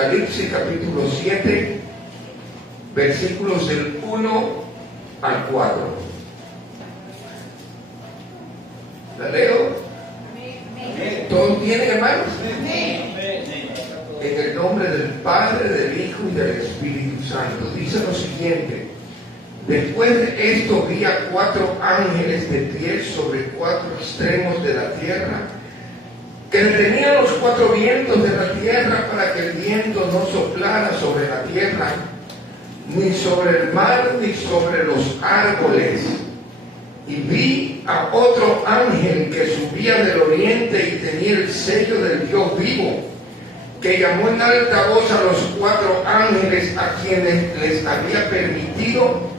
Apocalipsis capítulo 7, versículos del 1 al 4. ¿La leo? ¿Todos tienen, hermanos? En el nombre del Padre, del Hijo y del Espíritu Santo. Dice lo siguiente: después de esto vi a 4 ángeles de pie sobre 4 extremos de la tierra, que detenían los 4 vientos de la tierra para que el viento no soplara sobre la tierra, ni sobre el mar, ni sobre los árboles. Y vi a otro ángel que subía del oriente y tenía el sello del Dios vivo, que llamó en alta voz a los 4 ángeles a quienes les había permitido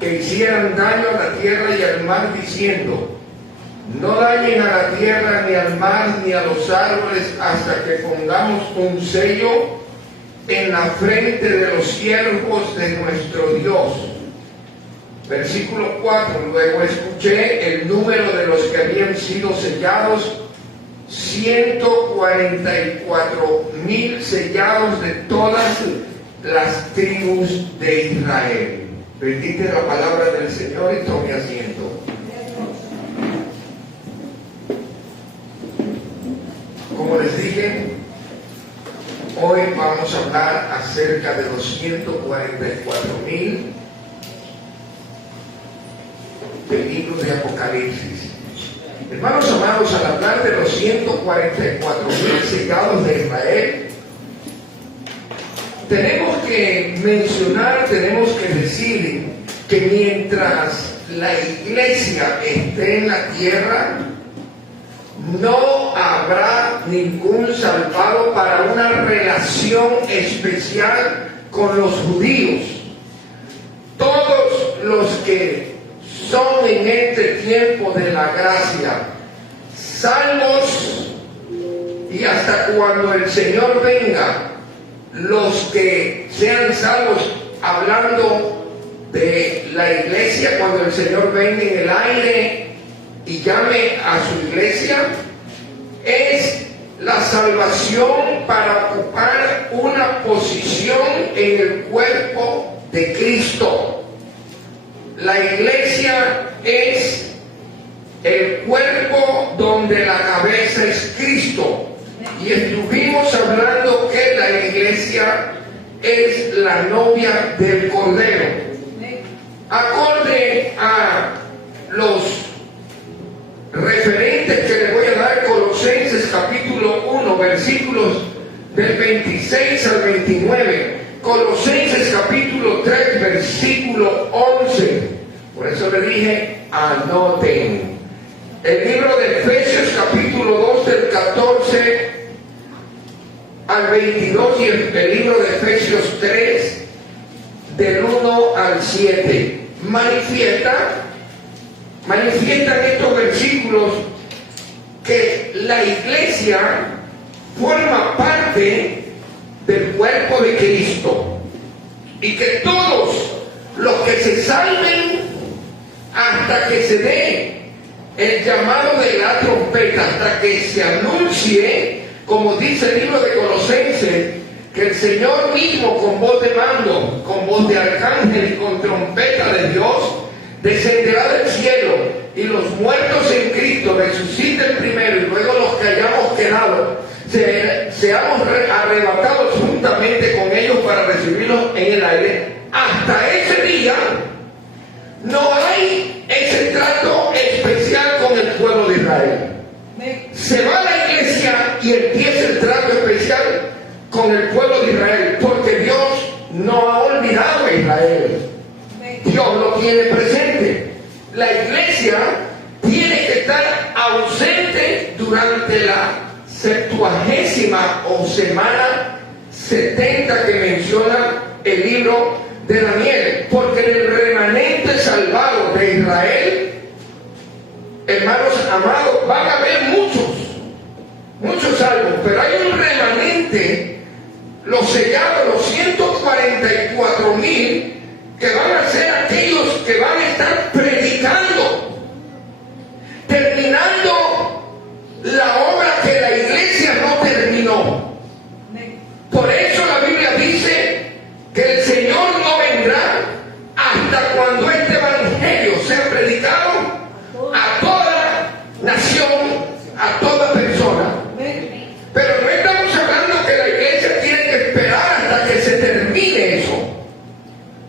que hicieran daño a la tierra y al mar, diciendo: no dañen a la tierra, ni al mar, ni a los árboles, hasta que pongamos un sello en la frente de los siervos de nuestro Dios. Versículo 4: luego escuché el número de los que habían sido sellados, 144,000 sellados de todas las tribus de Israel. Bendita la palabra del Señor y tome asiento. Como les dije, hoy vamos a hablar acerca de los 144,000 del libro de Apocalipsis. Hermanos amados, al hablar de los 144,000 sellados de Israel, tenemos que mencionar, tenemos que decir que mientras la iglesia esté en la tierra, no habrá ningún salvado para una relación especial con los judíos. Todos los que son en este tiempo de la gracia, salvos, y hasta cuando el Señor venga, los que sean salvos, hablando de la iglesia, cuando el Señor venga en el aire y llame a su iglesia, es la salvación para ocupar una posición en el cuerpo de Cristo. La iglesia es el cuerpo donde la cabeza es Cristo. Y estuvimos hablando que la iglesia es la novia del Cordero. Acorde a los referentes que les voy a dar, Colosenses capítulo 1, versículos del 26 al 29. Colosenses capítulo 3, versículo 11. Por eso le dije, anoten. El libro de Efesios capítulo 2, del 14 al 22, y el libro de Efesios 3, del 1 al 7. Manifiestan estos versículos que la iglesia forma parte del cuerpo de Cristo, y que todos los que se salven hasta que se dé el llamado de la trompeta, hasta que se anuncie, como dice el libro de Colosenses, que el Señor mismo, con voz de mando, con voz de arcángel y con trompeta de Dios, descenderá del cielo, y los muertos en Cristo resuciten primero, y luego los que hayamos quedado seamos arrebatados juntamente con ellos para recibirlos en el aire. Hasta ese día no hay ese trato especial con el pueblo de Israel. Se va la iglesia y empieza el trato especial con el pueblo de Israel, porque Dios no ha olvidado a Israel. Dios lo tiene presente. La iglesia tiene que estar ausente durante la 70ª o semana 70 que menciona el libro de Daniel, porque en el remanente salvado de Israel, hermanos amados, van a haber muchos salvos, pero hay un remanente, los sellados, los 144,000, que van a ser aquellos que van a estar predicando, terminando la obra que la iglesia no terminó. Por eso la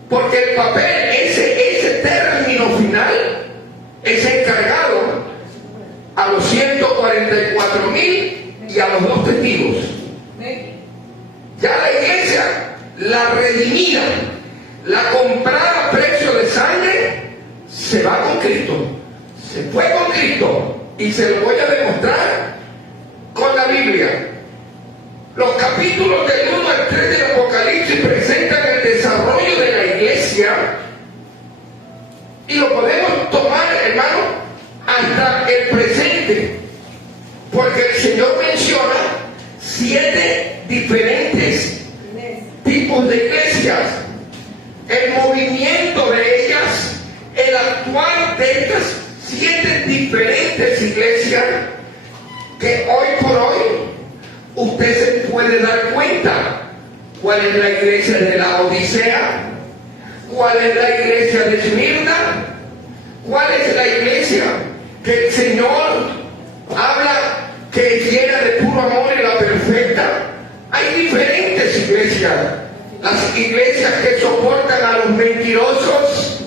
Porque el papel, ese término final, es encargado a los 144,000 y a los 2 testigos. Ya la iglesia, la redimida, la comprada a precio de sangre, se va con Cristo, se fue con Cristo, y se lo voy a demostrar con la Biblia. Los capítulos del 1 al 3 del Apocalipsis presentan el desarrollo de la iglesia, y lo podemos tomar, hermano, hasta el presente, porque el Señor menciona 7 diferentes tipos de iglesias, el movimiento de ellas, el actuar de estas 7 diferentes iglesias, que hoy por hoy usted se puede dar cuenta cuál es la iglesia de la Odisea, cuál es la iglesia de Esmirna, cuál es la iglesia que el Señor habla que es llena de puro amor y la perfecta. Hay diferentes iglesias, las iglesias que soportan a los mentirosos.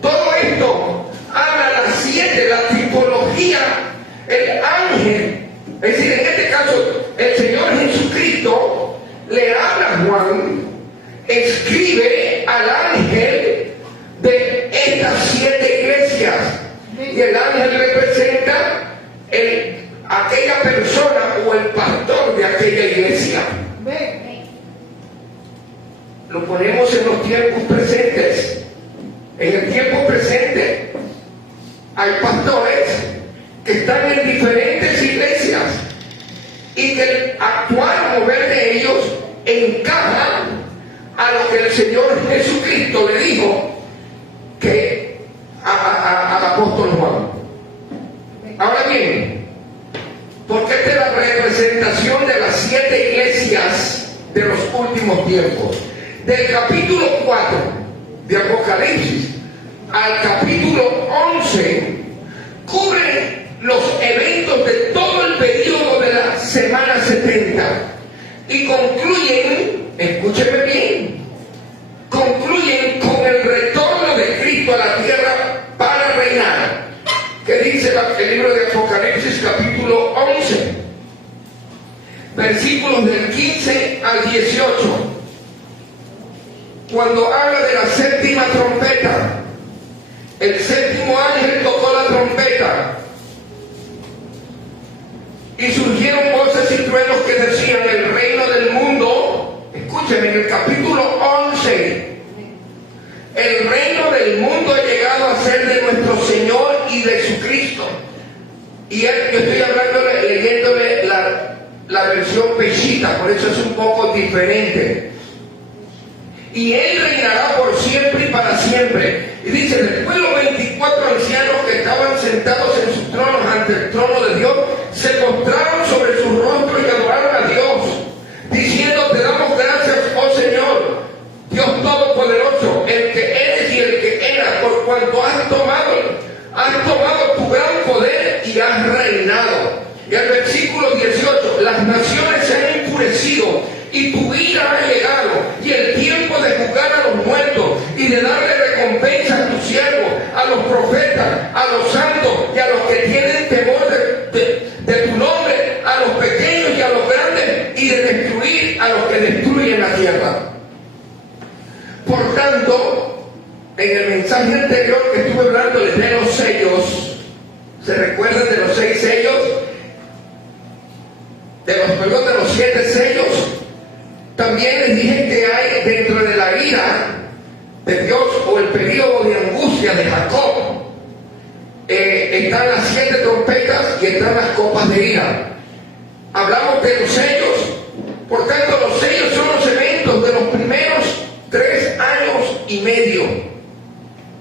Todo esto habla las 7, la tipología, el ángel. Es decir, en este caso, el Señor Jesucristo le habla a Juan, escribe al ángel de estas 7 iglesias, y el ángel representa aquella persona o el pastor de aquella iglesia. Lo ponemos en los tiempos presentes. En el tiempo presente hay pastores que están en diferentes iglesias, y que el actuar, mover de ellos encaja a lo que el Señor Jesucristo le dijo que al apóstol Juan. Ahora bien, porque esta es la representación de las 7 iglesias de los últimos tiempos. Del capítulo 4 de Apocalipsis al capítulo 11 cubre los eventos de todo el periodo de la semana 70, y concluyen, escúcheme bien, concluyen con el retorno de Cristo a la tierra para reinar. ¿Qué dice el libro de Apocalipsis capítulo 11? Versículos del 15 al 18. Cuando habla de la 7ª trompeta, el 7º ángel tocó la trompeta, y surgieron voces y truenos que decían: el reino del mundo, escúchenme, en el capítulo 11, el reino del mundo ha llegado a ser de nuestro Señor y de su Cristo. Y yo estoy leyéndole la versión Peshitta, por eso es un poco diferente. Y él reinará por siempre y para siempre. Y dice: después los 24 ancianos que estaban sentados en sus tronos ante el trono de Dios se postraron sobre sus rostros y adoraron a Dios, diciendo: te damos gracias, oh Señor, Dios Todopoderoso, el que eres y el que eras, por cuanto has tomado tu gran poder y has reinado. Y al versículo 18: las naciones se han enfurecido y tu ira ha llegado, y el tiempo de juzgar a los muertos y de darle recompensa a tus siervos, a los profetas, a los santos y a los que tienen temor de tu nombre, a los pequeños y a los grandes, y de destruir a los que destruyen la tierra. Por tanto, en el mensaje anterior que estuve hablando de los sellos, ¿se recuerdan de los 6 sellos? De los 7 sellos. También les dije que hay dentro de la ira de Dios, o el periodo de angustia de Jacob, están las 7 trompetas y están las copas de ira. Hablamos de los sellos. Por tanto, los sellos son los eventos de los primeros 3 años y medio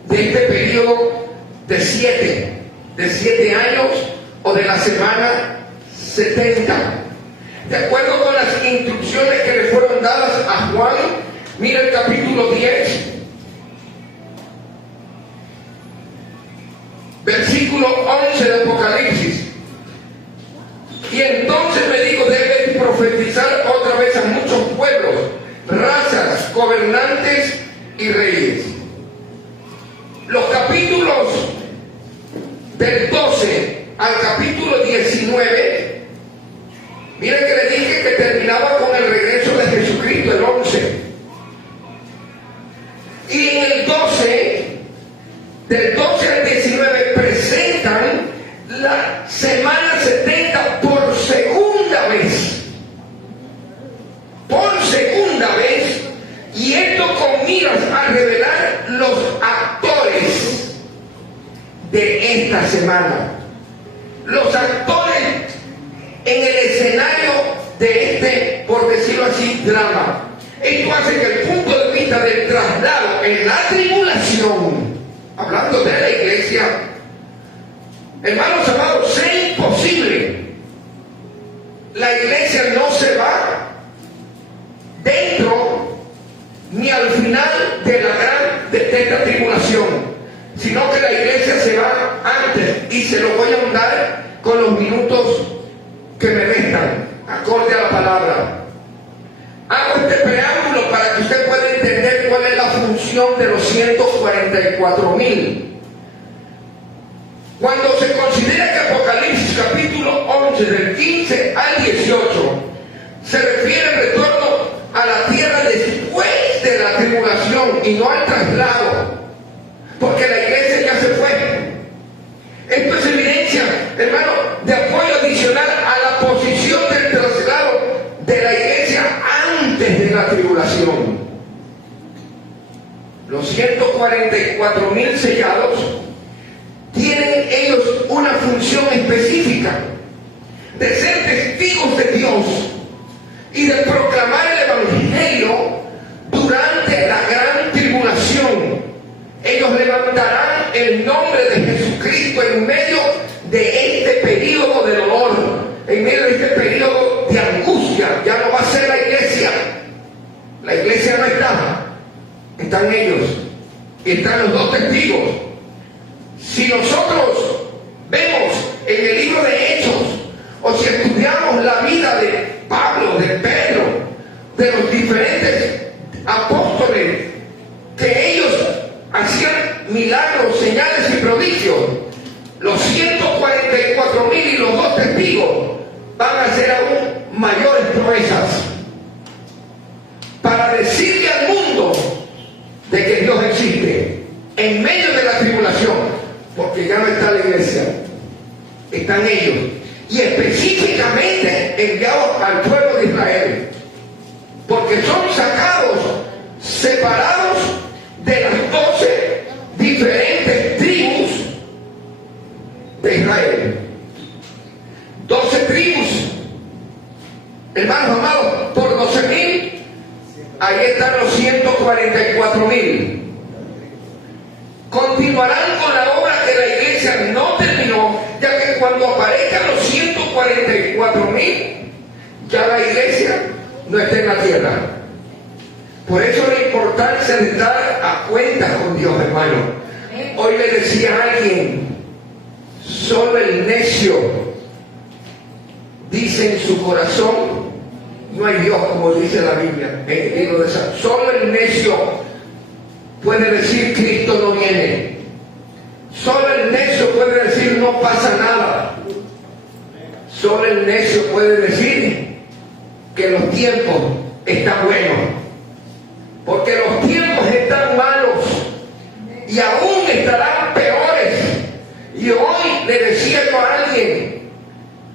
de este periodo de 7 años, o de la semana 70. De acuerdo con las instrucciones que le fueron dadas a Juan, mira el capítulo 10, versículo 11 de Apocalipsis. Y entonces me dijo: debes profetizar otra vez a muchos pueblos, razas, gobernantes y Reyes. Los capítulos del 12 al capítulo 19, miren que le dije que terminaba con el regreso de Jesucristo, el 11. Y en el 12, del 12 al 19, presentan la semana 70 por segunda vez. Por segunda vez. Y esto con miras a revelar los actores de esta semana. Los actores en el escenario de este, por decirlo así, drama. Esto hace que el punto de vista del traslado en la tribulación, hablando de la iglesia, hermanos amados, sea imposible. La iglesia no se va dentro ni al final de de esta tribulación, sino que la iglesia se va antes, y se lo voy a ahondar con los minutos que me restan, acorde a la palabra. Hago este preámbulo para que usted pueda entender cuál es la función de los 144,000. Cuando se considera que Apocalipsis capítulo 11 del 15 al 18 se refiere al retorno a la tierra después de la tribulación y no al traslado, porque la iglesia ya se fue. Esto es evidencia, hermano, de apoyo adicional a la posición del traslado de la iglesia antes de la tribulación. Los 144,000 sellados tienen ellos una función específica de ser testigos de Dios y de proclamar el evangelio durante la gran tribulación. Ellos levantarán el nombre de Jesucristo en medio de este periodo de dolor, en medio de este periodo de angustia. Ya no va a ser la iglesia. La iglesia no está. Están ellos. Y están los dos testigos. Si nosotros vemos en el libro de Hechos, o si estudiamos la vida de Pablo, de Pedro, de los diferentes apóstoles, que ellos hacían milagros, señales y prodigios, los 144,000 y los dos testigos van a hacer aún mayores proezas para decirle al mundo de que Dios existe en medio de la tribulación, porque ya no está la iglesia, están ellos, y específicamente enviados al pueblo de Israel, porque son sacados, separados de las 12 diferentes tribus de Israel. 12 tribus, hermanos amados, por 12,000, ahí están los 144,000. Continuarán con la obra que la iglesia no terminó, ya que cuando aparezcan los 144,000, ya la iglesia no está en la tierra. Por eso la importancia de estar a cuentas con Dios, hermano. Hoy le decía a alguien, solo el necio dice en su corazón, no hay Dios, como dice la Biblia, en el libro de San. Solo el necio puede decir Cristo no viene. Solo el necio puede decir no pasa nada. Solo el necio puede decir que los tiempos están buenos, porque los tiempos están malos y aún estarán peores. Y hoy le decía yo a alguien,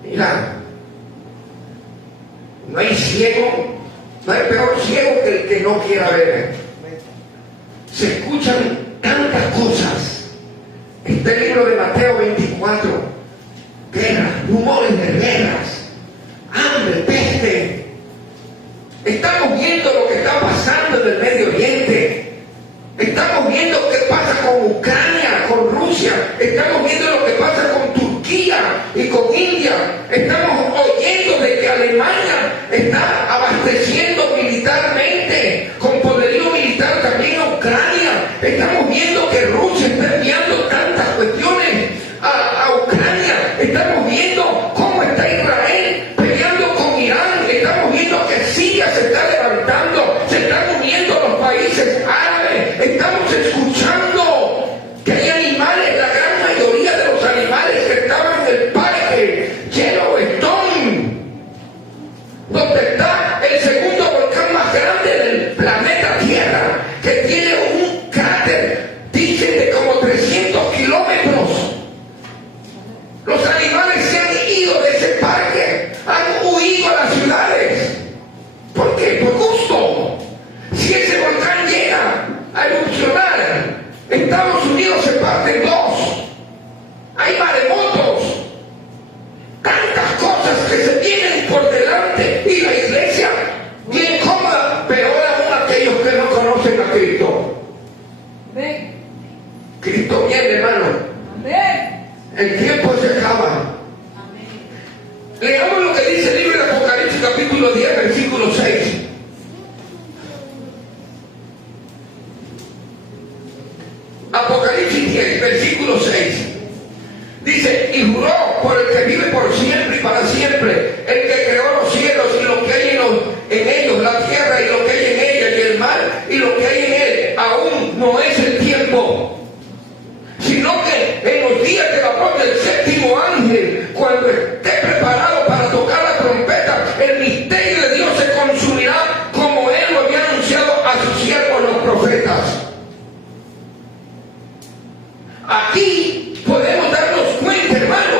mira, no hay ciego, no hay peor ciego que el que no quiera ver. Se escuchan tantas cosas. Está el libro de Mateo 24, guerras, rumores de guerras, hambre, peste. Estamos viendo lo que está pasando en el Medio Oriente. Estamos viendo qué pasa con Ucrania, con Rusia. Estamos viendo lo que pasa con Turquía y con India. Estamos oyendo de que Alemania está abasteciendo militarmente, con poderío militar también a Ucrania. Estamos viendo que Rusia está enviando tantas cuestiones a Ucrania. Estamos viendo cómo está Israel peleando con Irán. Estamos viendo que Siria se está levantando, se están uniendo los países árabes. la tierra y lo que hay en ella, y el mar y lo que hay en él. Aún no es el tiempo, sino que en los días de la voz del séptimo ángel, cuando esté preparado para tocar la trompeta, el misterio de Dios se consumirá, como él lo había anunciado a sus siervos los profetas. Aquí podemos darnos cuenta, hermano,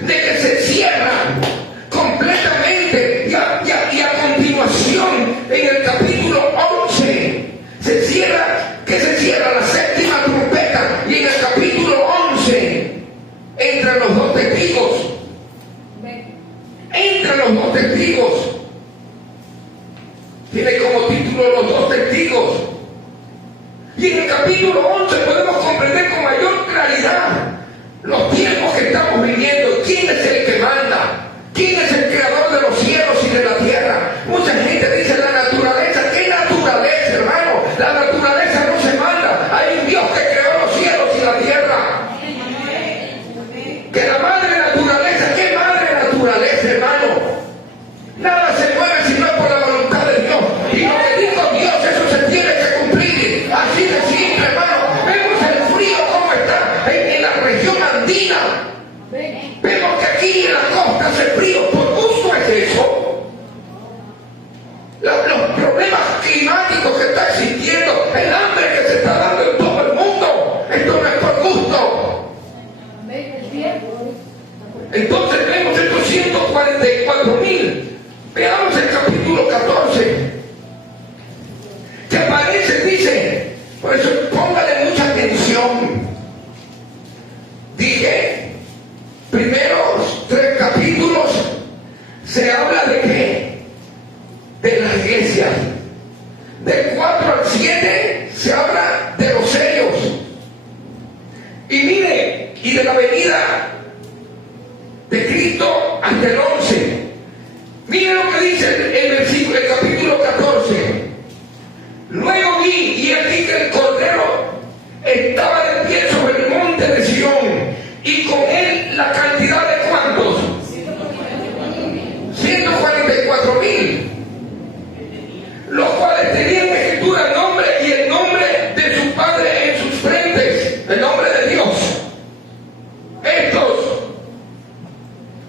de que se cierra completamente y a continuación en el capítulo 11 se cierra la séptima trompeta, y en el capítulo 11 entran los dos testigos. Tiene como título los dos testigos. Y en el capítulo 11 podemos comprender con mayor claridad los tiempos que estamos viviendo. ¿Quién es el que manda? ¿Quién es el creador de los cielos y de la tierra? Mucha gente dice la naturaleza. ¿Qué naturaleza, hermano? La naturaleza no se manda. Hay un Dios que creó los cielos y la tierra. Que la madre naturaleza, ¿qué madre naturaleza, hermano? Nada se mueve si no es por la voluntad de Dios. Y lo que dijo Dios, eso se tiene que cumplir. Así de simple, hermano. Vemos el frío como está en la región andina. Vemos que aquí en la costa hace frío. Por gusto es eso. Los problemas climáticos que está existiendo, el hambre que se está dando en todo el mundo, esto no es por gusto. Entonces vemos estos 144,000. Veamos el capítulo 14, que aparece, dice, por eso póngale mucha atención. Dije, primeros 3 capítulos se habla de qué? De la iglesia. Del 4 al 7 se habla de los sellos. Y mire, y de la venida de Cristo hasta el 11. Mire lo que dice el capítulo 14. Luego vi, y aquí que el Cordero estaba de pie sobre el monte de Sión, y con él la cantidad de ¿cuántos? 144,000, los cuales tenían escritura el nombre y el nombre de su Padre en sus frentes, el nombre de Dios. Estos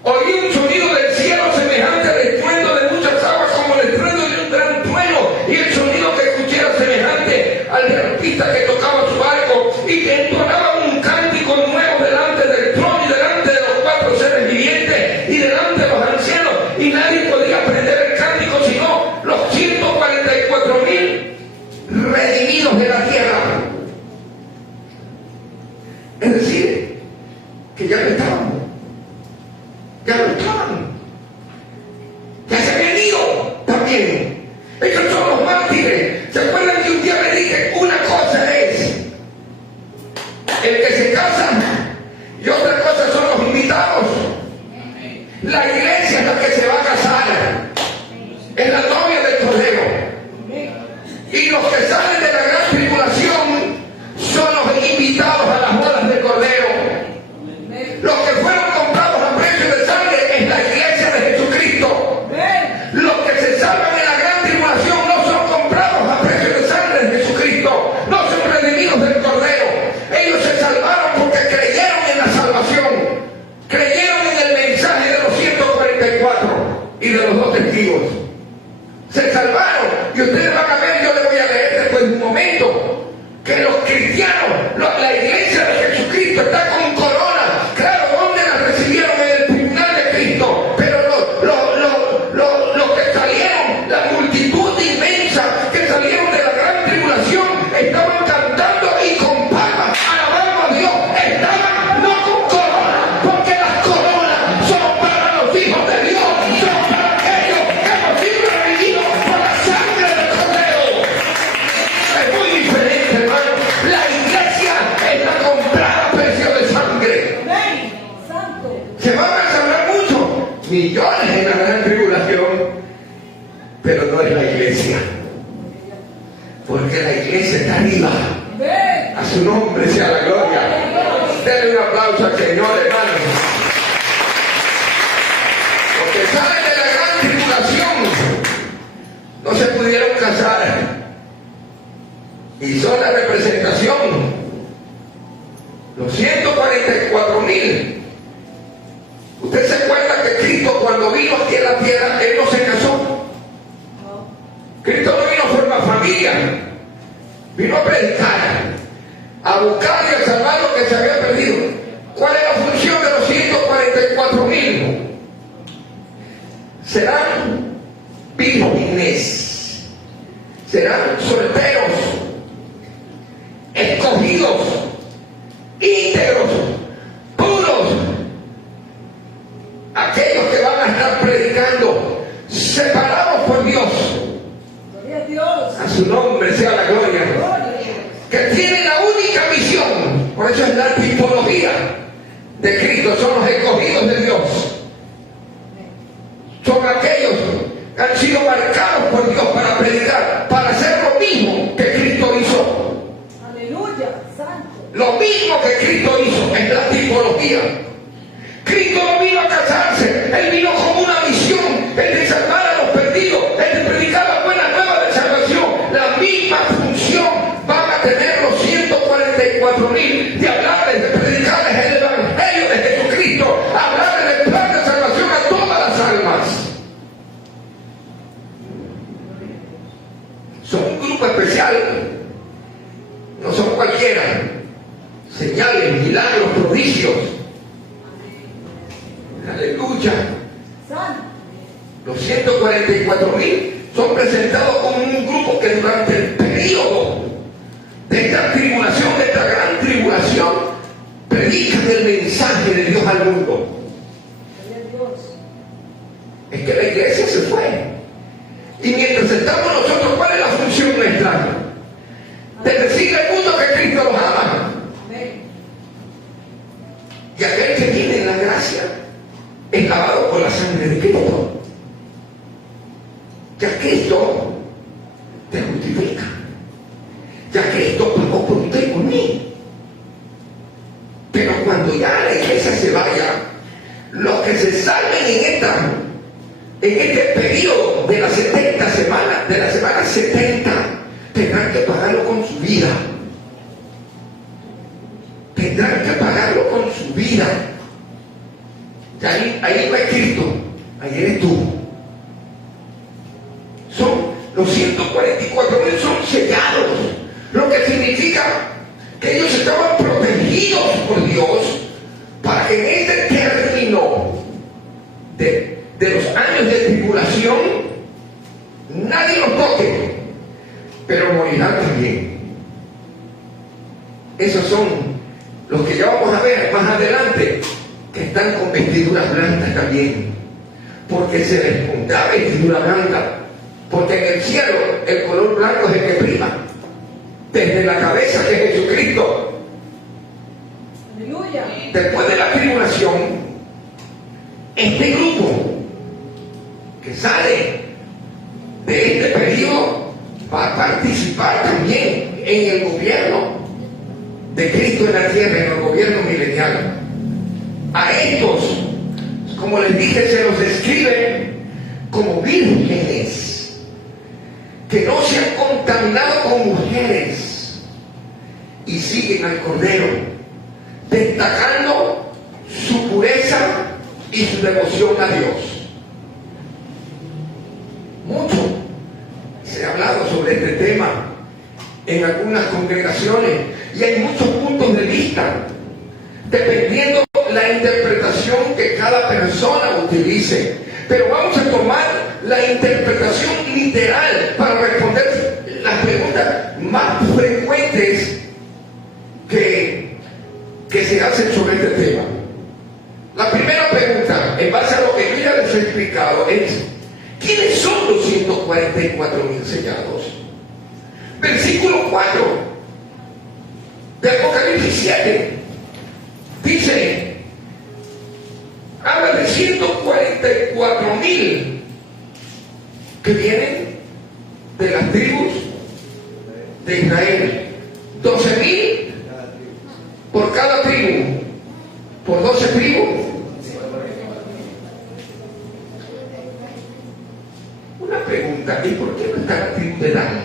oí un sonido del cielo semejante al estruendo de muchas aguas, como el estruendo de un gran trueno, y el sonido que escuché era semejante al de artista que tocaba su arco y que entonaba un cántico nuevo delante del trono y delante de los 4 seres vivientes y delante de los ancianos, y nadie podía aprender el cántico sino los 144,000 redimidos de la tierra. Es decir, que ya no estaban. Ya no estaban. Ya se habían ido también. Ellos son los mártires. ¿Se acuerdan que un día le dije, una cosa es el que se casa y otra cosa son los invitados? La iglesia es la que se va a casar. Es la novia del Cordero. Y los que salen de la gran tribulación son los invitados a las bodas del Cordero. Los que fueron comprados a precio de sangre es la iglesia de Jesucristo. Los que se salvan en la gran tribulación no son comprados a precio de sangre de Jesucristo, no son redimidos del Cordero. Ellos se salvaron porque creyeron en la salvación, creyeron en el mensaje de los 144 y de los 2 testigos. Se salvaron, y ustedes van a ver, yo les voy a leer después de un momento, que los cristianos, la iglesia de Jesucristo está con corona. Claro, ¿dónde la recibieron? En el tribunal de Cristo. Pero los que salieron, la multitud inmensa que salieron de la gran tribulación, estaban cantando y con palmas, alabando a Dios. Estaban no con corona, porque las coronas son para los hijos de Dios, son para aquellos que hemos sido redimidos por la sangre del Cordero. Es muy diferente, hermano. La iglesia es la comprada a precio de sangre. Se van a salvar muchos, millones en la gran tribulación, pero no es la iglesia, porque la iglesia está arriba. A su nombre sea la gloria. Denle un aplauso al Señor, hermano. Los que salen de la gran tribulación casar y son la representación, los 144,000. ¿Usted se acuerda que Cristo cuando vino aquí a la tierra, Él no se casó? Cristo no vino a formar familia, vino a predicar, a buscar y a salvar lo que se había perdido. ¿Cuál es la función de los 144,000? Serán vírgenes, serán solteros, escogidos, íntegros, puros, aquellos que van a estar predicando, separados por Dios. A su nombre sea la gloria. Que tienen la única misión, por eso es la tipología de Cristo, son los escogidos de Dios. Son aquellos que han sido marcados por Dios para predicar, para hacer lo mismo que Cristo hizo. Aleluya, santo. Lo mismo que Cristo hizo es la tipología. Cristo no vino a casarse, Él vino con una misión, el de salvar a los perdidos, el de predicar la buena nueva de salvación. La misma función van a tener los 144,000 de hablarles, de predicarles el Evangelio de Jesucristo, hablarles del plan de salvación a todas las almas. Son un grupo especial, no son cualquiera. Señales, milagros, prodigios. Aleluya. Los 144,000 son presentados como un grupo que durante el periodo de esta tribulación, de esta gran tribulación, predican el mensaje de Dios al mundo. Es que la iglesia se fue. Y mientras estamos nosotros, ¿cuál es la función nuestra? De decirle al mundo que Cristo los ama. Y aquel que tiene la gracia es lavado por la sangre de Cristo. Ya Cristo te justifica. Ya Cristo pagó por usted y por mí. Pero cuando ya la iglesia se vaya, los que se salven en este periodo de las 70 semanas, de la semana 70, tendrán que pagarlo con su vida. Tendrán que pagarlo con su vida. Y ahí no es Cristo, ahí eres tú. Los 144,000 son sellados, lo que significa que ellos estaban protegidos por Dios para que en este término de los años de tribulación nadie los toque, pero morirán también. Esos son los que ya vamos a ver más adelante, que están con vestiduras blancas también, porque se les pondrá vestidura blanca, porque en el cielo el color blanco es el que prima, desde la cabeza que es Jesucristo. Aleluya. Después de la tribulación, este grupo que sale de este periodo va a participar también en el gobierno de Cristo en la tierra, en el gobierno milenial. A estos, como les dije, se los describe como vírgenes que no se han contaminado con mujeres y siguen al Cordero, destacando su pureza y su devoción a Dios. Mucho se ha hablado sobre este tema en algunas congregaciones y hay muchos puntos de vista, dependiendo la interpretación que cada persona utilice. Pero vamos a tomar la interpretación literal para responder las preguntas más frecuentes que se hacen sobre este tema. La primera pregunta, en base a lo que yo ya les he explicado, es: ¿quiénes son los 144,000 sellados? Versículo 4 de Apocalipsis 7 dice, habla de 144,000 que vienen de las tribus de Israel. 12,000 por cada tribu, por 12 tribus. Una pregunta, ¿y por qué no está la tribu de Dan,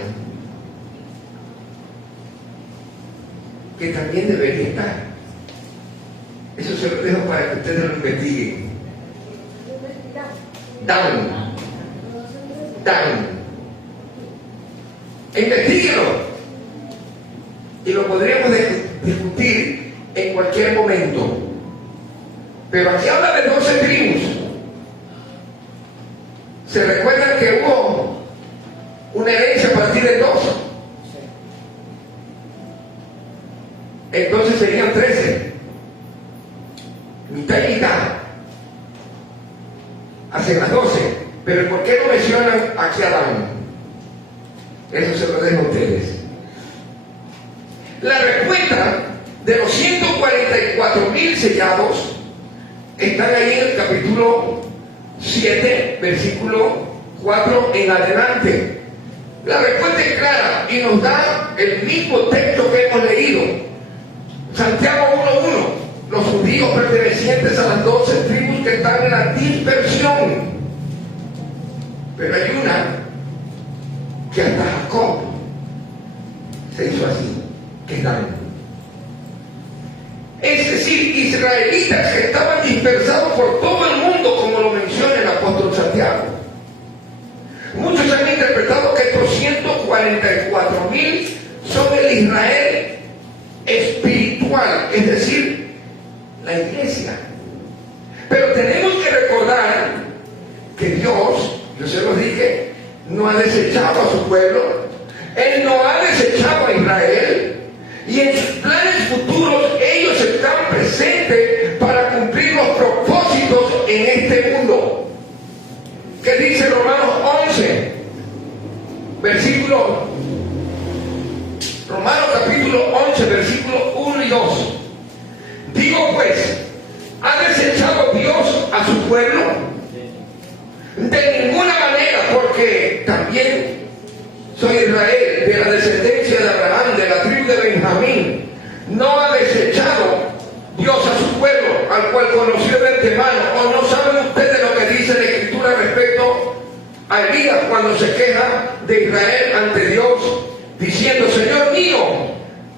que también debería estar. Eso se lo dejo para que ustedes lo investiguen. Dan. Investíguenlo. Y lo podríamos discutir en cualquier momento. Pero aquí habla de 12 tribus. ¿Se recuerdan que hubo una herencia a partir de 12? Entonces serían 13. Mitad y mitad. Hacen las 12. Pero ¿por qué no mencionan aquí a Adán? Eso se lo dejo a ustedes. La respuesta de los 144,000 sellados están ahí en el capítulo 7, versículo 4 en adelante. La respuesta es clara y nos da el mismo texto que hemos leído. Santiago 1:1. Los judíos pertenecientes a las 12 tribus que están en la dispersión. Pero hay una que hasta Jacob se hizo así, que es Dan. Es decir, israelitas que estaban dispersados por todo el mundo, como lo menciona el apóstol Santiago. Muchos han interpretado que estos 144,000 son el Israel espiritual, es decir, la iglesia. Pero tenemos que recordar que Dios, yo se los dije, no ha desechado a su pueblo. Él no ha desechado a Israel. Y en sus planes futuros ellos están presentes para cumplir los propósitos en este mundo. ¿Qué dice Romanos 11? Romanos capítulo 11, versículos 1 y 2. Digo pues, ¿ha desechado Dios a su pueblo? De ninguna manera, porque también soy Israel, de la descendencia de Abraham, de la tribu de Benjamín. No ha desechado Dios a su pueblo, al cual conoció de antemano. ¿O no saben ustedes lo que dice la Escritura respecto a Elías cuando se queja de Israel ante Dios, diciendo: Señor mío,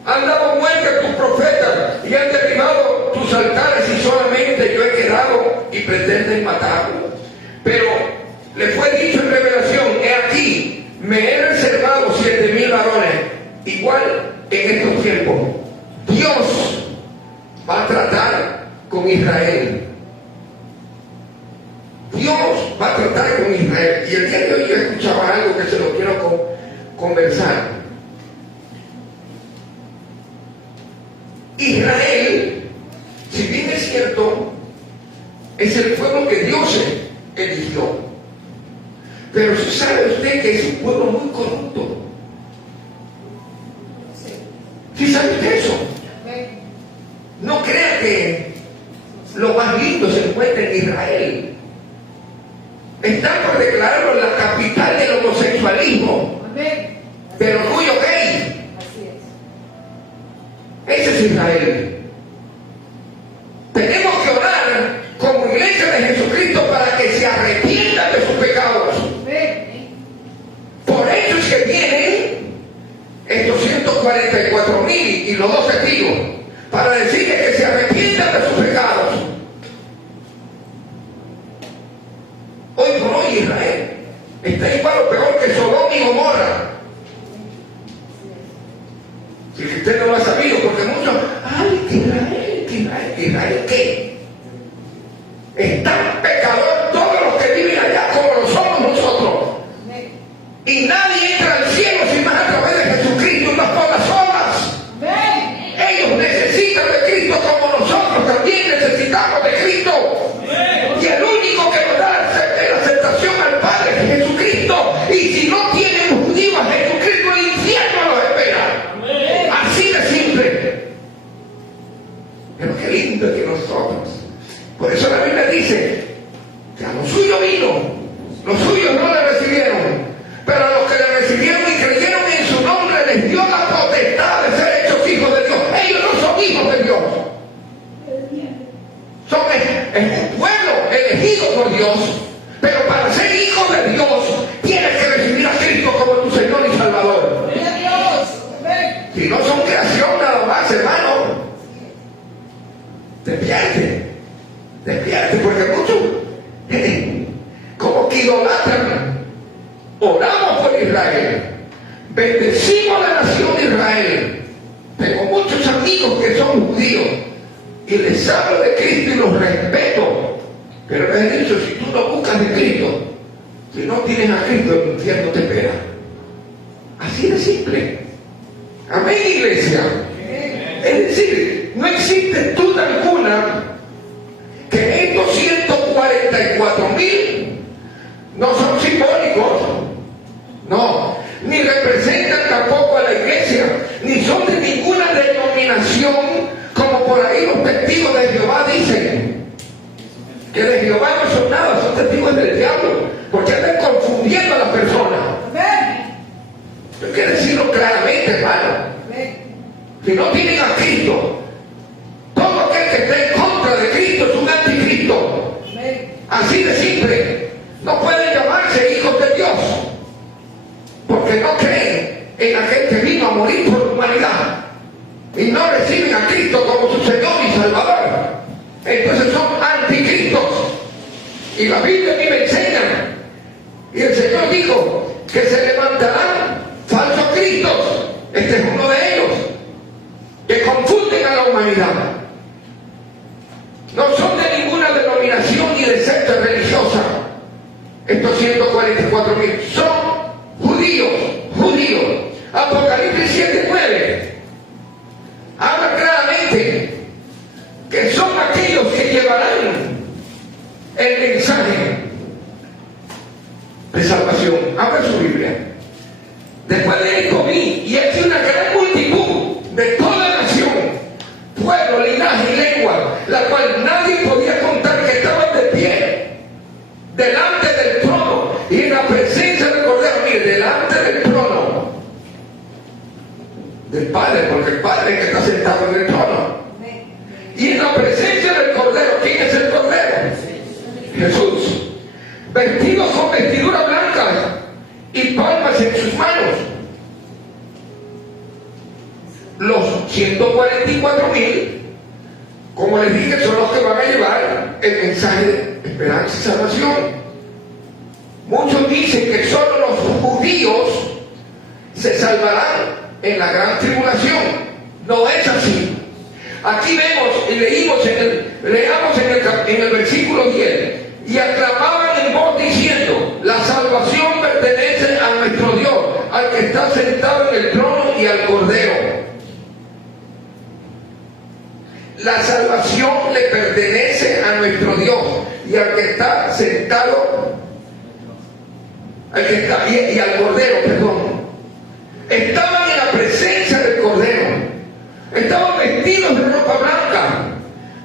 han dado muerte a tus profetas y han derribado tus altares, y solamente yo he quedado y pretenden matarlo? Pero le fue dicho en revelación: he aquí, me he reservado 7,000 varones. Igual en estos tiempos, Dios va a tratar con Israel. Dios va a tratar con Israel. Y el día de hoy yo escuchaba algo que se lo quiero conversar. Israel, si bien es cierto, es el pueblo que Dios eligió. Pero ¿sabe usted que es un pueblo muy corrupto? ¿Sí sabe usted eso? No crea que lo más lindo se encuentra en Israel. Está por declararlo la capital del homosexualismo, del orgullo gay. Ese es Israel. Tenemos que orar como iglesia de Jesucristo para que se arrepientan de sus pecados. Por eso es que vienen estos 144,000 y los 12 testigos para decirles que se arrepientan de sus pecados. Hoy por hoy Israel está igual o peor que Sodoma y Gomorra. Si usted no lo ha sabido, porque muchos, Israel, ¿qué? Es tan pecador todos los que viven allá como lo somos nosotros. Y nadie entra al cielo sin más a través de Jesucristo y más por las obras. Ellos necesitan de Cristo como nosotros también necesitamos de Cristo. Y el único que nos da la aceptación al Padre es Jesucristo. Y si no tienen judíos a Jesucristo, el infierno los espera. Así de simple. Pero qué lindo es que nosotros. Por eso la Biblia dice que a los suyos vino, los suyos no le recibieron, pero a los que le recibieron y creyeron bendecimos la nación de Israel. Tengo muchos amigos que son judíos y les hablo de Cristo y los respeto, pero les he dicho, si tú no buscas de Cristo, si no tienes a Cristo, el infierno te espera. Así de simple. Amén, iglesia. Es decir, no existe duda alguna que estos 144,000 no son simbólicos, no, ni representan tampoco a la iglesia, ni son de ninguna denominación, como por ahí los testigos de Jehová dicen, que de Jehová no son nada, son testigos del diablo, porque andan confundiendo a las personas. Yo quiero decirlo claramente, hermano. Si no tienen a Cristo, todo aquel que esté en contra de Cristo es un anticristo. Así de simple. No pueden llamarse hijos de Dios, porque no creen en aquel que vino a morir por la humanidad y no reciben a Cristo como su Señor y Salvador. Entonces son anticristos. Y la Biblia a mí me enseña, y el Señor dijo que se levantarán falsos cristos. Este es uno de ellos, que confunden a la humanidad. No son de ninguna denominación ni de secta religiosa. Estos 144,000 son judíos. Apocalipsis 7:9 habla claramente que son aquellos que llevarán el mensaje de salvación. Abra su Biblia. Después de él comí, y aquí una gran multitud de toda nación, pueblo, linaje y lengua, la cual nadie podía contar, que estaban de pie delante del trono y en la presencia del Cordero. Mire, delante del trono del Padre, porque el Padre es el que está sentado en el trono, y en la presencia del Cordero. ¿Quién es el Cordero? Jesús. Vestidos con vestiduras blancas y palmas en sus manos. Los 144,000, como les dije, son los que van a llevar el mensaje de esperanza y salvación. Muchos dicen que solo los judíos se salvarán en la gran tribulación. No es así. Aquí vemos y leamos en el versículo 10: y aclamaban en voz diciendo, la salvación pertenece a nuestro Dios, al que está sentado en el trono y al Cordero. La salvación le pertenece a nuestro Dios y al que está sentado, y al Cordero, perdón. Estaban en la presencia del Cordero, estaban vestidos de ropa blanca,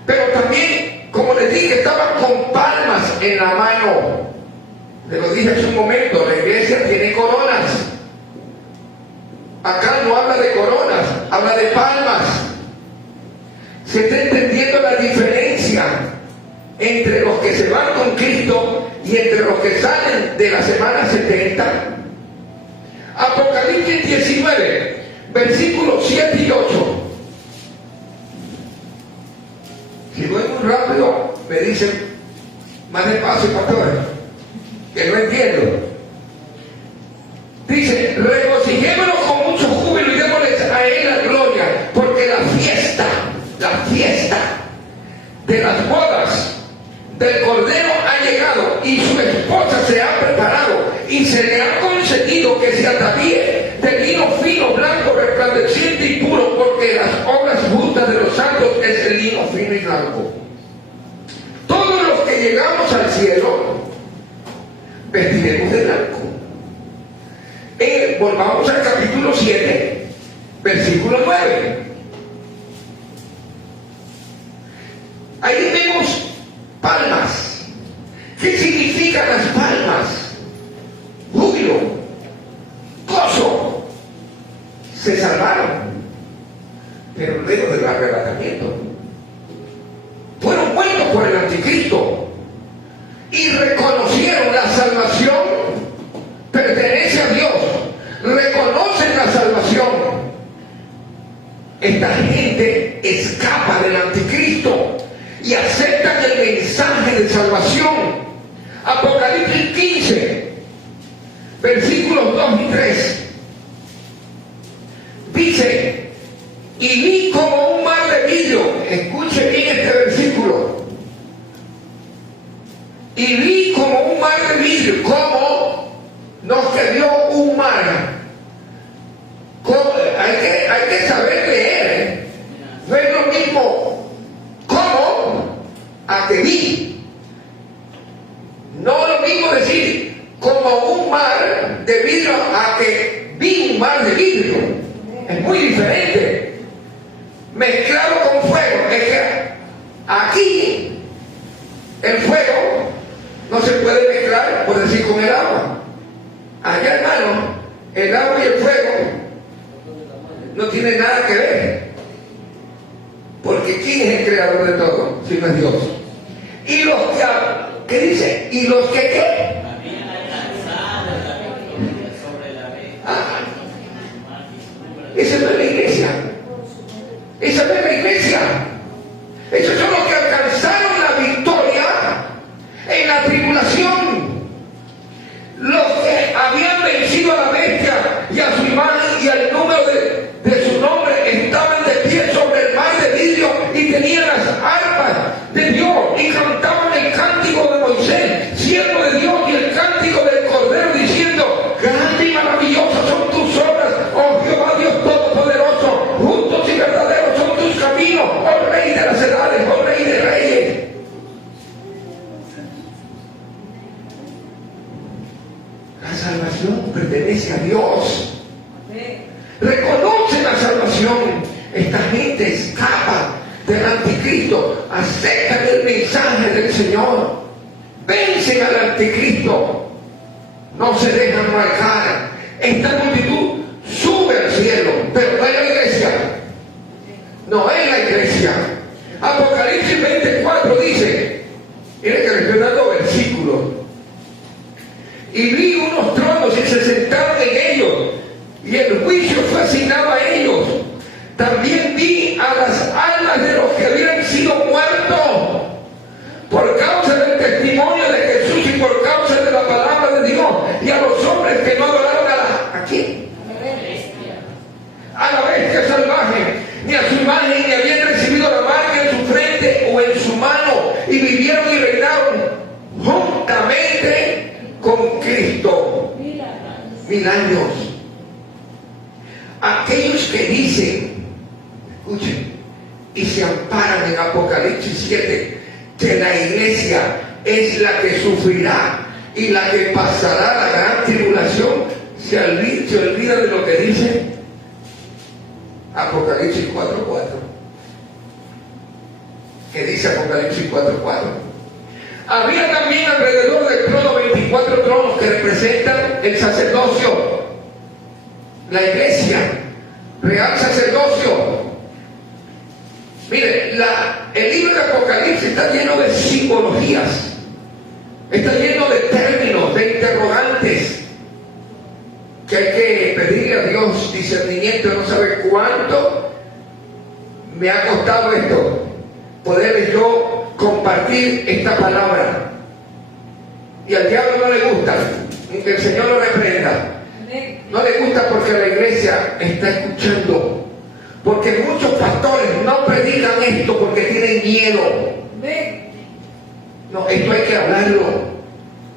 pero también, como les dije, estaban con palmas en la mano. Les lo dije hace un momento, la iglesia tiene coronas. Acá no habla de coronas, habla de palmas. ¿Se está entendiendo la diferencia entre los que se van con Cristo y entre los que salen de la semana 70? Apocalipsis 19, versículos 7 y 8. Si voy muy rápido, me dicen más despacio, pastor, que no entiendo. Dice, regocijémonos con mucho júbilo y démosles a él la gloria, porque la fiesta de las bodas del Cordero ha llegado y su esposa se ha preparado, y se le ha concedido que se atavíe de lino fino, blanco, resplandeciente y puro, porque las obras justas de los santos es el lino fino y blanco. Todos los que llegamos al cielo vestiremos de blanco. Volvamos al capítulo 7, versículo 9. Ahí vemos palmas. ¿Qué significan las palmas? Júbilo, gozo. Se salvaron, pero luego del arrebatamiento fueron muertos por el anticristo y reconocieron la salvación pertenece a Dios. Reconocen la salvación. Esta gente escapa del anticristo y aceptan el mensaje de salvación. Apocalipsis 15, versículos 2 y 3. y vi como un mar de vidrio. Escuche bien este versículo. Y vi como un mar de vidrio. ¿Cómo nos quedó un mar? Hay que saber leer. No es lo mismo cómo a que vi. No lo mismo decir como un mar de vidrio a que vi un mar de vidrio. Es muy diferente. Mezclado con fuego. Es que aquí el fuego no se puede mezclar, por decir, con el agua. Allá, hermano, el agua y el fuego no tienen nada que ver. Porque ¿quién es el creador de todo? Si no es Dios. Y los que, ¿qué dice? Y los que ¿qué? Esa no es la iglesia. Esa no es la iglesia. Esos son los que alcanzaron la victoria en la tribulación. Los que habían vencido a la bestia y a su imagen y al número de su nombre, estaban de pie sobre el mar de vidrio y tenían las arpas de Dios y cantaban el cántico de Moisés, siervo de Dios, y el cántico del Cordero, diciendo: grande y maravillosas son tus obras, oh Jehová Dios Todopoderoso, justos y verdaderos son tus caminos, oh Rey de las edades, oh Rey de reyes. La salvación pertenece a Dios. Reconoce la salvación. Esta gente escapa del anticristo, aceptan el mensaje del Señor, vencen al anticristo, no se dejan marcar. Esta multitud sube al cielo, pero no es la iglesia. No es la iglesia. Apocalipsis 24 dice, mire que le estoy dando versículos. Y vi unos tronos y se sentaron en ellos, y el juicio fue asignado a ellos. También vi a las almas de los que habían sido muertos por causa del testimonio de Jesús y por causa de la palabra de Dios, y a los hombres que no adoraron ¿a quién? A la bestia salvaje, ni a su imagen, ni habían recibido la marca en su frente o en su mano, y vivieron y reinaron juntamente con Cristo 1000 años. Aquellos que dicen, escuchen, y se amparan en Apocalipsis 7, que la iglesia es la que sufrirá y la que pasará la gran tribulación, se olvida de lo que dice Apocalipsis 4:4. ¿Qué dice Apocalipsis 4:4? Había también alrededor del trono 24 tronos que representan el sacerdocio, la iglesia, real sacerdocio. Mire, el libro de Apocalipsis está lleno de simbologías, está lleno de términos, de interrogantes, que hay que pedirle a Dios discernimiento. No sabe cuánto me ha costado esto, poder yo compartir esta palabra. Y al diablo no le gusta, que el Señor lo reprenda. No le gusta porque la iglesia está escuchando, porque muchos pastores no predican esto porque tienen miedo. No, esto hay que hablarlo.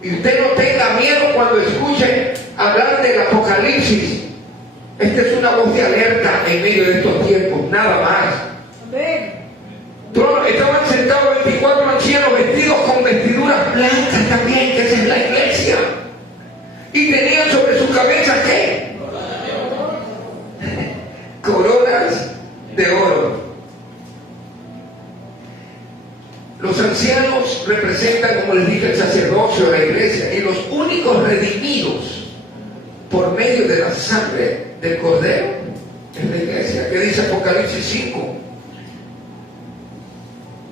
Y usted no tenga miedo cuando escuche hablar del Apocalipsis. Esta es una voz de alerta en medio de estos tiempos, nada más. Estaban sentados 24 ancianos vestidos con vestiduras blancas también, que esa es la iglesia. Y tenían sobre sus cabezas ¿qué? Coronas de oro. Los ancianos representan, como les dije, el sacerdocio de la iglesia, y los únicos redimidos por medio de la sangre del Cordero es la iglesia. ¿Qué dice Apocalipsis 5?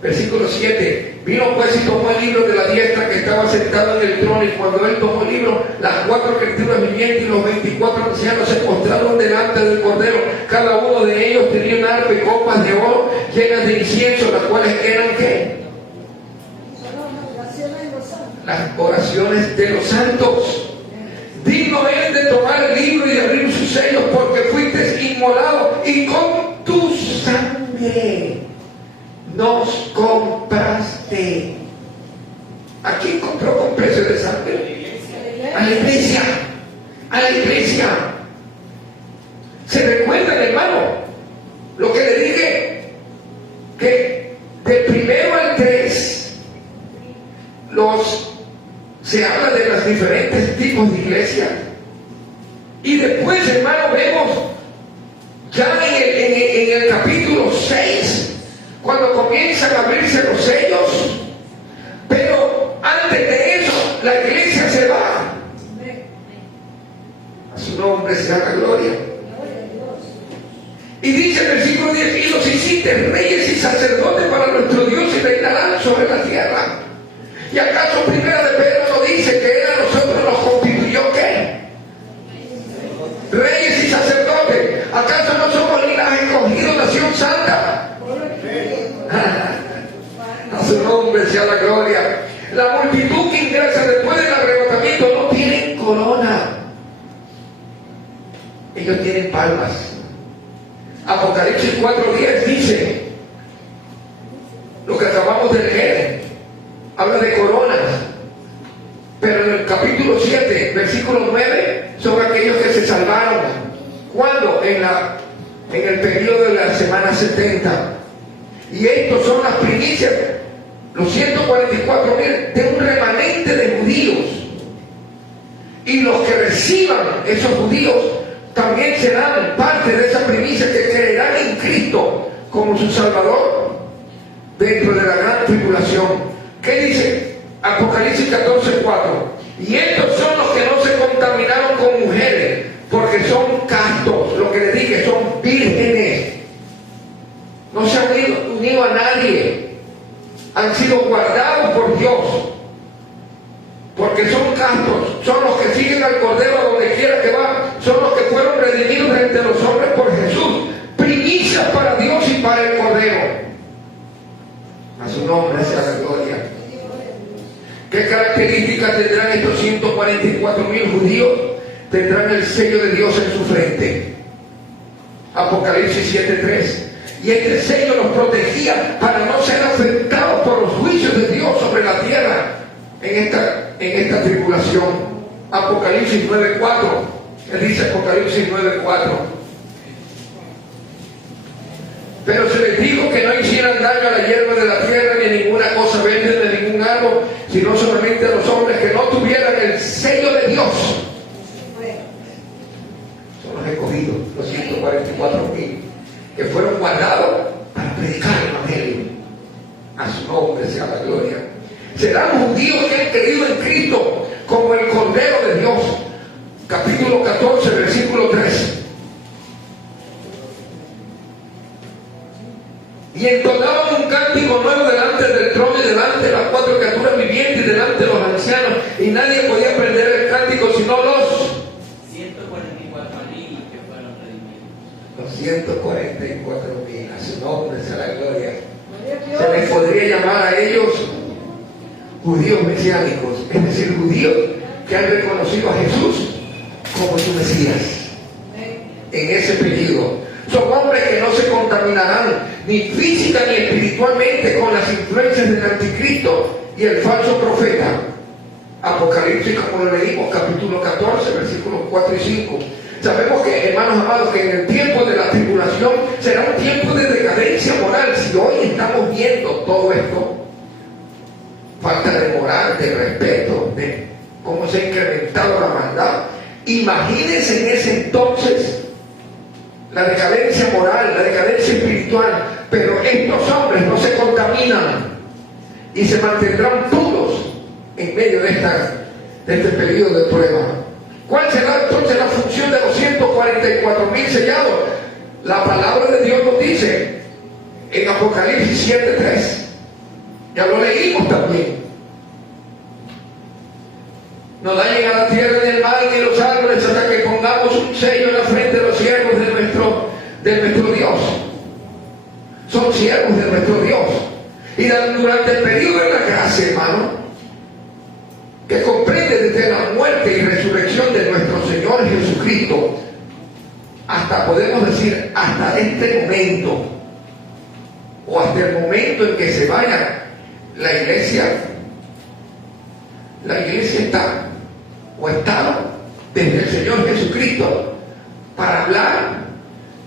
Versículo 7. Vino pues y tomó el libro de la diestra que estaba sentado en el trono, y cuando él tomó el libro, las 4 criaturas vivientes y los 24 ancianos se postraron delante del Cordero. Cada uno de ellos tenía un arpa y copas de oro llenas de incienso, las cuales eran ¿qué? Las oraciones de los santos. Digno es de tomar el libro y de abrir sus sellos, porque fuiste inmolado y con tus tipos de iglesias. Y después, hermano, vemos ya en el capítulo 6, cuando comienzan a abrirse los sellos. Pero antes de eso, la iglesia se va. A su nombre sea la gloria. Y dice el versículo 10: y los hiciste reyes y sacerdotes para nuestro Dios y reinarán sobre la tierra. ¿Y acaso primera de Pedro no dice que Él a nosotros nos constituyó qué? Reyes y sacerdotes. ¿Acaso no somos linaje escogido, nación santa? A su nombre sea la gloria. La multitud que ingresa después del arrebatamiento no tienen corona. Ellos tienen palmas. Apocalipsis 4:10 dice lo que acabamos de leer. Habla de coronas. Pero en el capítulo 7, versículo 9, son aquellos que se salvaron. ¿Cuándo? En el periodo de la semana 70. Y estos son las primicias, los 144,000 de un remanente de judíos. Y los que reciban esos judíos también serán parte de esa primicia, que creerán en Cristo como su Salvador dentro de la gran tribulación. ¿Qué dice Apocalipsis 14:4? Y estos son los que no se contaminaron con mujeres, porque son castos. Lo que les dije, son vírgenes. No se han unido a nadie. Han sido guardados por Dios, porque son castos. Son los que siguen al Cordero a donde quiera que va. Son los que fueron redimidos entre los hombres por Jesús. Primicias para Dios y para el Cordero. A su nombre sea la gloria. ¿Qué características tendrán estos 144,000 judíos? Tendrán el sello de Dios en su frente. Apocalipsis 7:3. Y este sello los protegía para no ser afectados por los juicios de Dios sobre la tierra en esta tribulación. Apocalipsis 9:4. Él dice Apocalipsis 9:4. Pero se les dijo que no hicieran daño a la hierba de la tierra, ni a ninguna cosa verde, de ningún árbol, sino solamente a los hombres que no tuvieran el sello de Dios. Son los escogidos, los 144,000, que fueron guardados para predicar el Evangelio. A su nombre sea la gloria. Serán judíos que han creído en Cristo como el Cordero de Dios. Capítulo 14, versículo 3. Y entonaban un cántico nuevo delante del trono y delante de las 4 criaturas vivientes y delante de los ancianos. Y nadie podía aprender el cántico sino los 144,000 que fueron redimidos. Los 144,000. A su nombre sea la gloria. Se les podría llamar a ellos judíos mesiánicos, es decir, judíos que han reconocido a Jesús como su Mesías. En ese periodo son hombres que no se contaminarán ni física ni espiritualmente con las influencias del anticristo y el falso profeta. Apocalipsis, como lo leímos, capítulo 14, versículos 4 y 5. Sabemos que, hermanos amados, que en el tiempo de la tribulación será un tiempo de decadencia moral. Si hoy estamos viendo todo esto, falta de moral, de respeto, de cómo se ha incrementado la maldad, imagínense en ese entonces la decadencia moral, la decadencia espiritual. Pero estos hombres no se contaminan y se mantendrán puros en medio de este periodo de prueba. ¿Cuál será entonces la función de los 144,000 sellados? La palabra de Dios nos dice en Apocalipsis 7:3. Ya lo leímos también. No dañen a la tierra ni el mar ni los árboles hasta que pongamos un sello en la frente de los siervos de nuestro Dios. Son siervos de nuestro Dios. Y durante el periodo de la gracia, hermano, que comprende desde la muerte y resurrección de nuestro Señor Jesucristo, hasta, podemos decir, hasta este momento, o hasta el momento en que se vaya la iglesia está, o estaba, desde el Señor Jesucristo, para hablar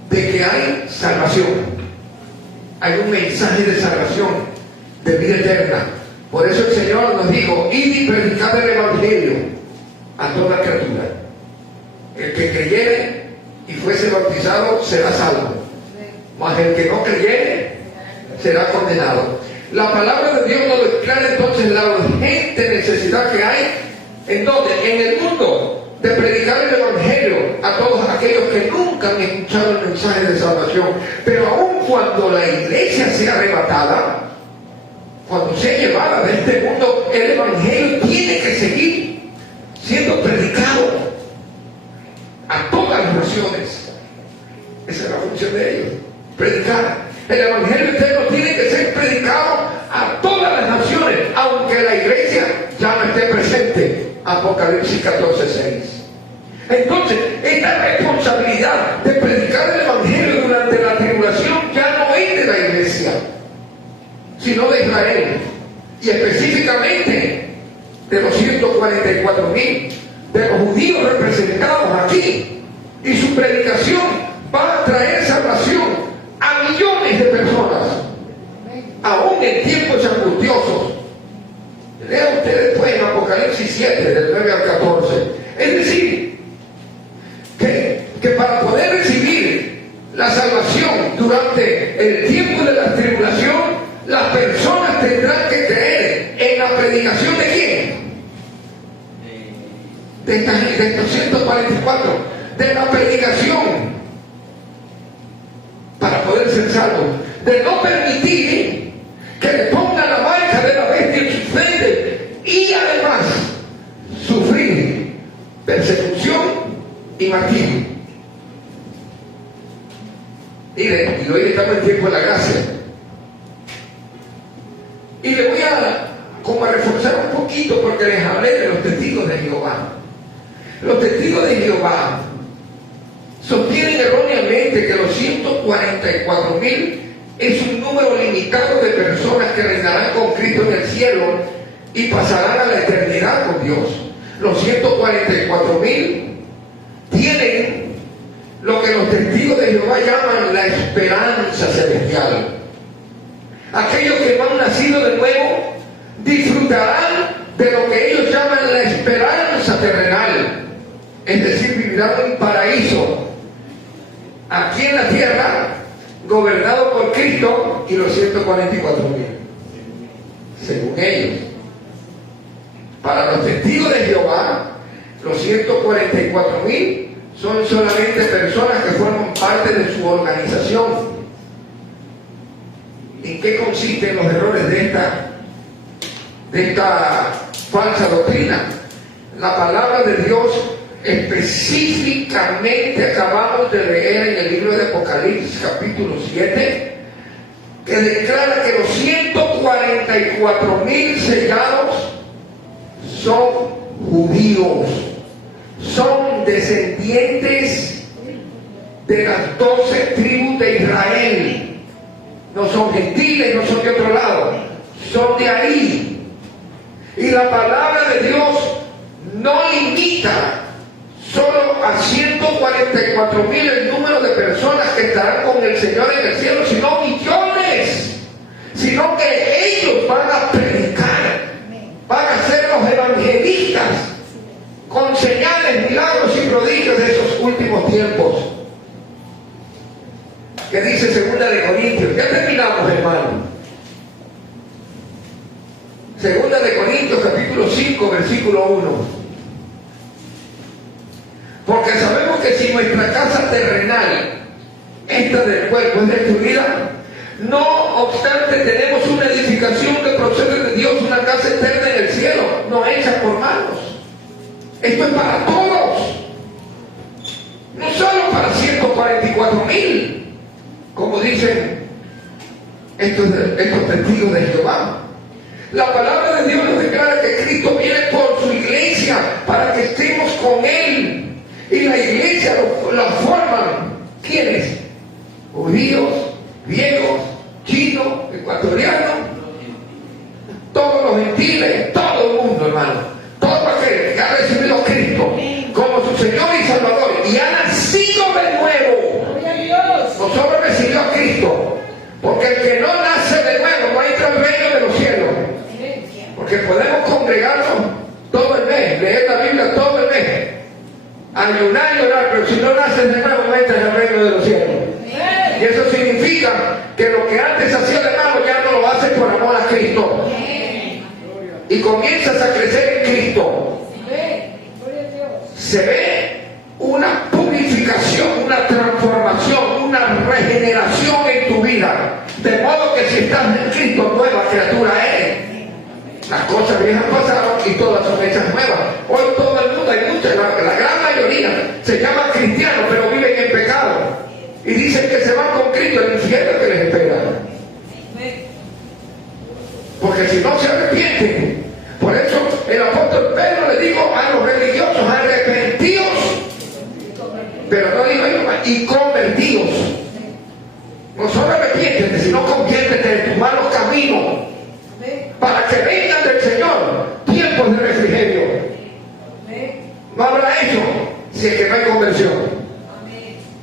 de que hay salvación. Hay un mensaje de salvación, de vida eterna. Por eso el Señor nos dijo: id y predicad el Evangelio a toda criatura. El que creyere y fuese bautizado será salvo, mas el que no creyere será condenado. La palabra de Dios nos declara entonces la urgente necesidad que hay, ¿en dónde? En el mundo, de predicar el Evangelio a todos aquellos que nunca han escuchado el mensaje de salvación. Pero aun cuando la iglesia sea arrebatada, cuando sea llevada de este mundo, el Evangelio tiene que seguir siendo predicado a todas las naciones. Esa es la función de ellos, predicar. El Evangelio eterno tiene que ser predicado a todas las naciones, aunque la iglesia ya no esté presente. Apocalipsis 14:6. Entonces, esta responsabilidad de predicar el Evangelio durante la tribulación ya no es de la iglesia, sino de Israel, y específicamente de los 144,000 de los judíos representados aquí. Y su predicación va a traer salvación a millones de personas, aún en tiempos angustiosos. Lean ustedes después en Apocalipsis 7, del 9 al 14. Es decir, que para poder recibir la salvación durante el tiempo de la tribulación, las personas tendrán que creer en la predicación de quién. De estos 144, de la predicación, para poder ser salvos, de no permitir que le pongan la marca de la bestia en su frente y además sufrir persecución y martirio. Miren, y hoy estamos en tiempo de la gracia. Y le voy a reforzar un poquito, porque les hablé de los testigos de Jehová. Los testigos de Jehová sostienen erróneamente que los 144,000 es un número limitado de personas que reinarán con Cristo en el cielo y pasarán a la eternidad con Dios. Los 144,000 tienen lo que los testigos de Jehová llaman la esperanza celestial. Aquellos que no han nacido de nuevo disfrutarán de lo que ellos llaman la esperanza terrenal, es decir, vivirán un paraíso aquí en la tierra, gobernado por Cristo y los 144,000, según ellos. Para los testigos de Jehová, los 144,000 son solamente personas que forman parte de su organización. ¿En qué consisten los errores de esta falsa doctrina? La palabra de Dios específicamente acabamos de leer en el libro de Apocalipsis capítulo 7, que declara que los 144,000 sellados son judíos, son descendientes de las 12 tribus de Israel. No son gentiles, no son de otro lado, son de ahí. Y la palabra de Dios no limita solo a 144,000 el número de personas que estarán con el Señor en el cielo, sino millones, sino que ellos van a predicar, van a ser los evangelistas con señales, milagros y prodigios de esos últimos tiempos. ¿Qué dice 2 de Corintios? Ya terminamos, hermano. 2 de Corintios capítulo 5, versículo 1. Porque sabemos que si nuestra casa terrenal, esta del cuerpo, es destruida, no obstante tenemos una edificación que procede de Dios, una casa eterna en el cielo, no hecha por manos. Esto es para todos, no solo para 144,000, como dicen estos testigos de Jehová. La palabra de Dios nos declara que Cristo viene por su iglesia para que estemos con Él. Y la iglesia la forman, ¿quiénes? Judíos, griegos, chinos, ecuatorianos, todos los gentiles, todo el mundo, hermano. Todo aquel que ha recibido a Cristo como su Señor y Salvador y ha nacido de nuevo. No solo recibió a Cristo, porque el que no nace de nuevo no entra al reino de los cielos. Porque podemos congregarnos todo el mes, leer la Biblia todo el mes, ayunar y orar, pero si no naces de nuevo no entras al reino de los cielos. Y eso significa que lo que antes hacía de malo ya no lo haces por amor a Cristo. Y comienzas a crecer en Cristo. Se ve una purificación, una transformación, una regeneración en tu vida. De modo que si estás en Cristo, nueva criatura eres. Las cosas viejas pasaron y todas son hechas nuevas. Hoy todo el mundo, hay muchas, la gran mayoría se llaman cristianos, pero viven en pecado. Y dicen que se van con Cristo al infierno que les espera. Porque si no se arrepienten. Por eso el apóstol Pedro le dijo a los religiosos, arrepentidos, pero no dijo y convertidos. No solo arrepiéntete, sino conviértete de tus malos caminos, para que vengan del Señor tiempos de refrigerio. No habrá eso si es que no hay conversión.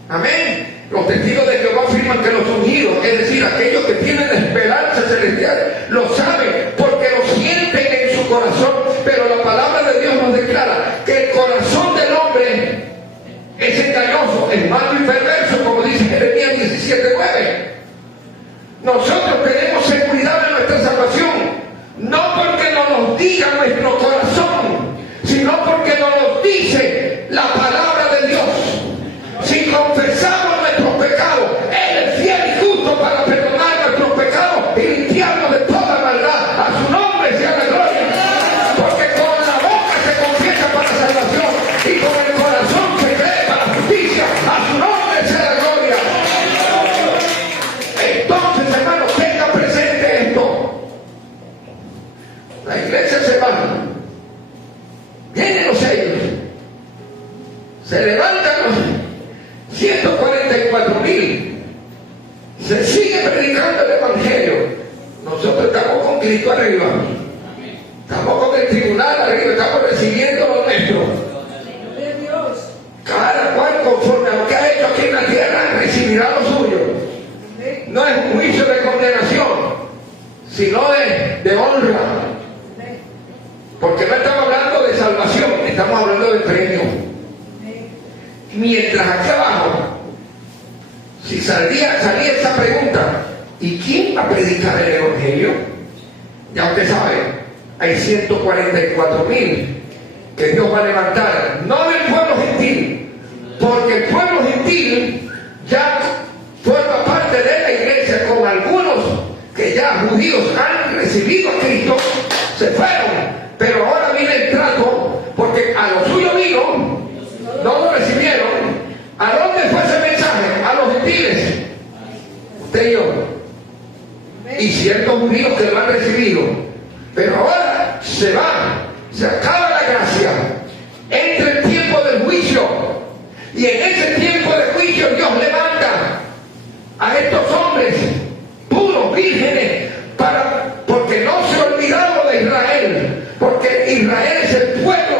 Amén. Los testigos de Jehová afirman que los ungidos, es decir, aquellos que tienen la esperanza celestial, lo saben porque lo sienten en su corazón. Pero la palabra de Dios nos declara que el corazón del hombre es engañoso, es malo y perverso, como dice Jeremías 17:9. Nosotros tenemos seguridad de nuestra salvación, no porque nos lo diga nuestro corazón, sino porque nos lo dice la palabra de Dios. Si confesamos nuestros pecados, Él es fiel y justo para perdonar nuestros pecados y limpiarnos de toda maldad. A su nombre sea la gloria. Porque con la boca se confiesa para salvación y con el corazón se cree para justicia. A su nombre sea la gloria. Entonces, hermanos, tenga presente esto. La iglesia se va. Vienen los sellos. Se levantan los 144,000. Se sigue predicando el Evangelio. Nosotros estamos con Cristo arriba. Estamos con el tribunal arriba. Estamos recibiendo lo nuestro. Cada cual conforme a lo que ha hecho aquí en la tierra recibirá lo suyo. No es un juicio de condenación, sino de honra. Porque no estamos hablando de salvación, estamos hablando de premio. Mientras aquí abajo, si salía esa pregunta, ¿y quién va a predicar el Evangelio? Ya usted sabe, hay 144,000 que Dios va a levantar, no del pueblo gentil, porque el pueblo gentil ya forma parte de la iglesia, con algunos que ya judíos han recibido a Cristo, se fueron, pero ahora viene el trato, porque a lo suyo vino, no lo recibieron. ¿A dónde fue ese mensaje? A los gentiles. Usted y yo. Y ciertos judíos que lo han recibido. Pero ahora se va. Se acaba la gracia. Entra el tiempo del juicio. Y en ese tiempo de juicio Dios levanta a estos hombres puros, vírgenes, porque no se olvidaron de Israel. Porque Israel es el pueblo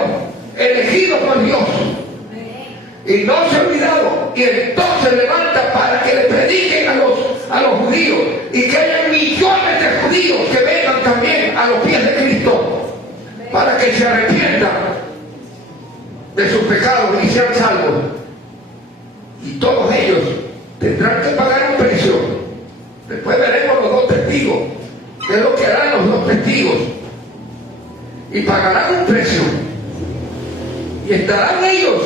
elegido por Dios. Y no se ha olvidado, y entonces levanta para que le prediquen a los judíos, y que haya millones de judíos que vengan también a los pies de Cristo, para que se arrepientan de sus pecados y sean salvos. Y todos ellos tendrán que pagar un precio. Después veremos los dos testigos, qué es lo que harán los dos testigos, y pagarán un precio, y estarán ellos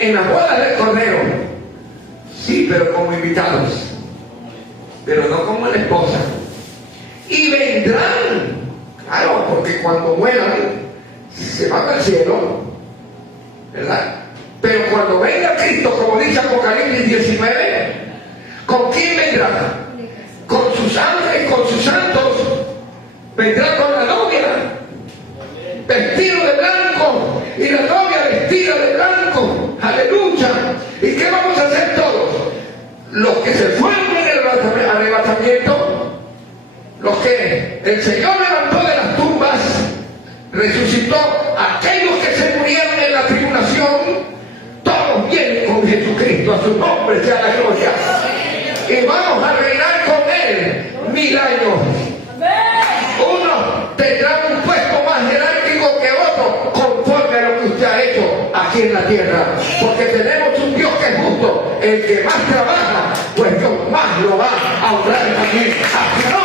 en las bodas del Cordero, sí, pero como invitados, pero no como la esposa. Y vendrán, claro, porque cuando mueran se van al cielo, ¿verdad? Pero cuando venga Cristo, como dice Apocalipsis 19, ¿con quién vendrá? Con sus ángeles y con sus santos. Vendrá con la novia, vestido de blanco, y la novia vestida de blanco. Aleluya. ¿Y qué vamos a hacer todos? Los que se fueron en el arrebatamiento, los que el Señor levantó de las tumbas, resucitó, aquellos que se murieron en la tribulación, todos vienen con Jesucristo, a su nombre sea la gloria. Y vamos a reinar con Él 1000 años. Uno tendrá un puesto más jerárquico que otro, conforme a lo que usted ha hecho aquí aquí en la tierra, porque tenemos un Dios que es justo. El que más trabaja, pues Dios más lo va a honrar también. Hacia